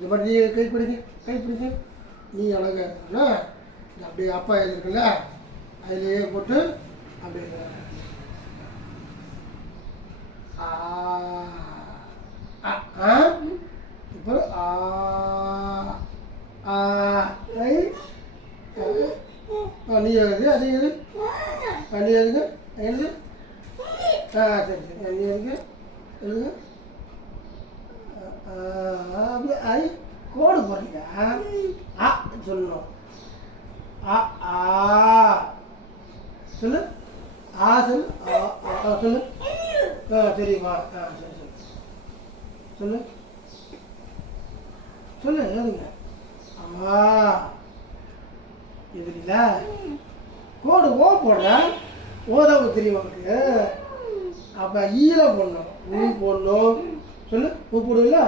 இந்த மாதிரி நீ கைப்பிடிங்க நீ அழகா இருக்கா அப்படியே அப்பா இருக்குல்ல அதுலேயே போட்டு அப்படியே இப்போ நீ எழுது அது எழுது நீ எழுதுங்க எழுது சரி சரி நீ எழுதுங்க எழுதுங்க அப்படி ஐ கோடு போடுறீங்க சொல்லணும் சொல்லு சொல்லு சொல்லு தெரியுமா சரி சரி சொல்லு சொல்லு எழுதுங்க எதுல கோடு போடுற ஓதவு தெரியும் உனக்கு அப்போ ஈர போடணும் போடணும் சொல்லு போடுவில்ல